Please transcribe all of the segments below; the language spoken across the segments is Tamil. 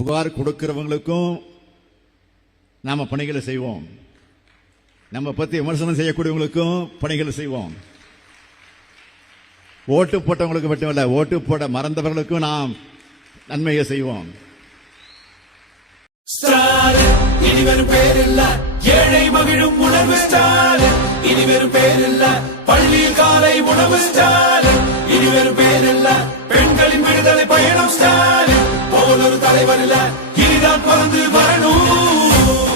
புகார் கொடுக்கிறவங்களுக்கும் நாம பணிகளை செய்வோம். நம்ம பத்தி விமர்சனம் செய்யக்கூடியவங்களுக்கும் பணிகளை செய்வோம். ஓட்டு போட்டவங்களுக்கு மட்டுமல்ல, ஓட்டு போட மறந்தவர்களுக்கும் நாம் நன்மையை செய்வோம். இனி வெறும் பேரில்ல ஏழை மகிழும் உணர்வு ஸ்டாலின். இனி வெறும் பேரில்ல பள்ளியில் காலை உணவு ஸ்டாலின். இனி வெறும் பேரில்ல பெண்களின் விடுதலை பயணம் ஸ்டாலின். போல் ஒரு தலைவர் இல்ல, இனிதான் பிறந்து வரணும்.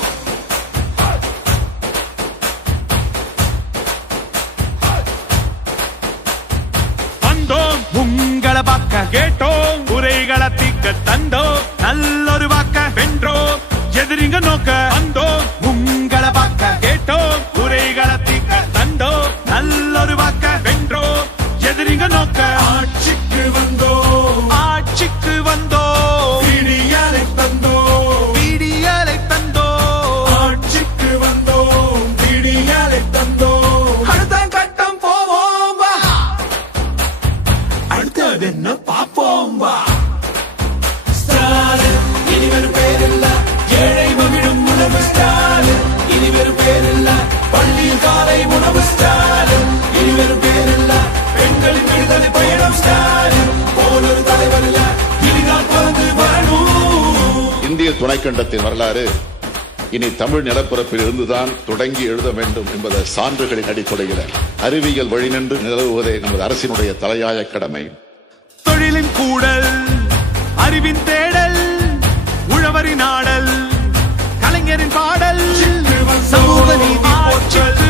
வந்தோம் உங்களை பார்க்க, கேட்டோம் உரைகளை தீக்க, தந்தோம் நல்லொரு வாக்க, வென்றோம் எதிரிங்க நோக்க. வந்தோம் உங்களை பார்க்க, கேட்டோம் உரைகளை தீக்க, தந்தோம் நல்லொரு வாக்க, வென்றோம் எதிரிங்க நோக்க. ஆட்சிக்கு வந்தோம், ஆட்சிக்கு வந்தோம், விடியலை தந்தோம், விடியலை தந்தோம். ஆட்சிக்கு வந்தோம், விடியலை தந்தோம். அடுத்த கட்டம் போவோம் வா, அடுத்தது என்ன பாப்போம் வா. ஸ்டாலின் இனி வெறும் பேரில்ல ஏழை மகிழும் உணவு ஸ்டாலின். இனி வெறும் பேரில்ல பள்ளியில் காலை உணவு ஸ்டாலின். இனி வெறும் பேரில்ல பெண்களின் விடுதலை பயணம் ஸ்டாலின். போல் ஒரு தலைவர் இல்ல, இனிதான் பிறந்து வரணும். இந்திய துணைக்கண்டத்தின் வரலாறு இனி தமிழ் நிலப்பரப்பில் இருந்துதான் தொடங்கி எழுத வேண்டும் என்பதை சான்றுகளின் அடிப்படையில் அறிவியல் வழி நின்று நிலவுவதே நமது அரசினுடைய தலையாய கடமை. தொழிலின் கூடல், அறிவின் தேடல், உழவரின் ஆடல், கலைஞரின் பாடல், சமூக நீதி போற்றல்,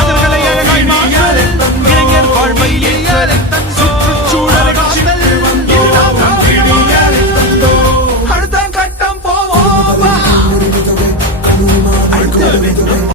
அவர்களை அழகாய் மாற்றல், இளைஞர் வாழ்வை ஏற்றல், சுற்றுச்சூழலை காத்தல், இதுதான் நம் விடியலை தந்தோம். அடுத்த கட்டம் போவோம். அடுத்தது